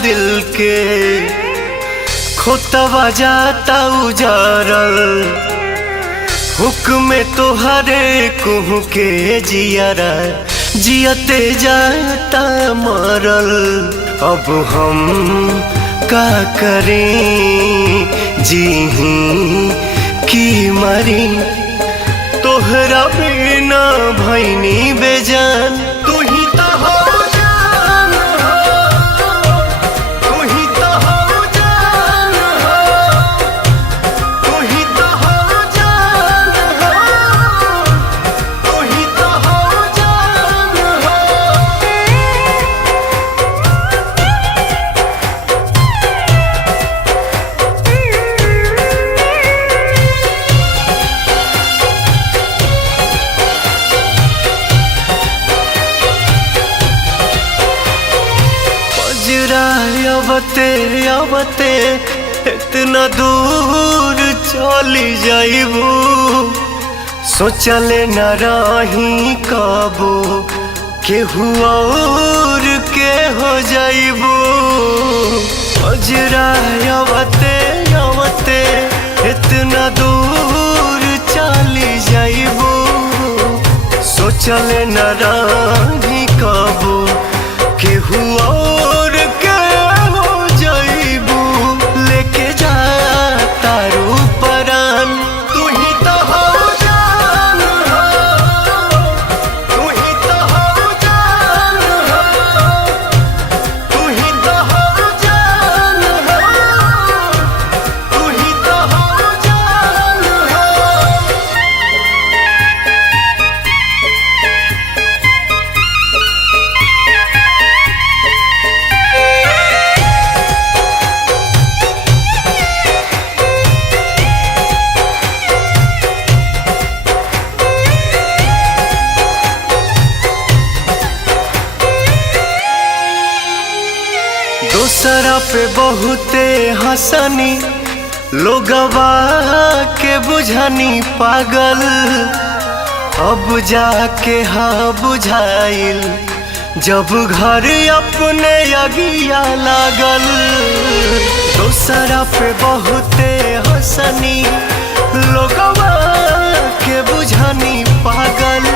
दिल के खोतवा जाता उजारल हुक्म तोहरे कुहू के जियारा जियते जाता मरल। अब हम का करें जीही की मरी तोहरा बिना भैनी बेजान। तू ही तो हो जान हो, तू ही तो हो जान हो, तू ही तो हो जान हो, तू ही तो हो जान हो। अबते अबते इतना दूर चली जाइबू सोचले न रही कबो केहू और के हो जाइबू। अजरा अबते अबते इतना दूर चली जाइबू सोचले न रही कबो केहू और के हो जाइबू। लेके जा तारू परान तू ही तो हो जान हो, तू ही तो हो जान हो, तू ही तो हो जान हो, तू ही तो हो जान हो। दूसरा पे बहुते हंसनी लोगवा के बुझनी पागल अब जाके हाँ बुझाइल जब घर अपने अगिया लागल। दूसरा पे बहुते हंसनी लोगवा के बुझनी पागल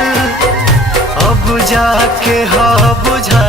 अब जाके हाँ बुझा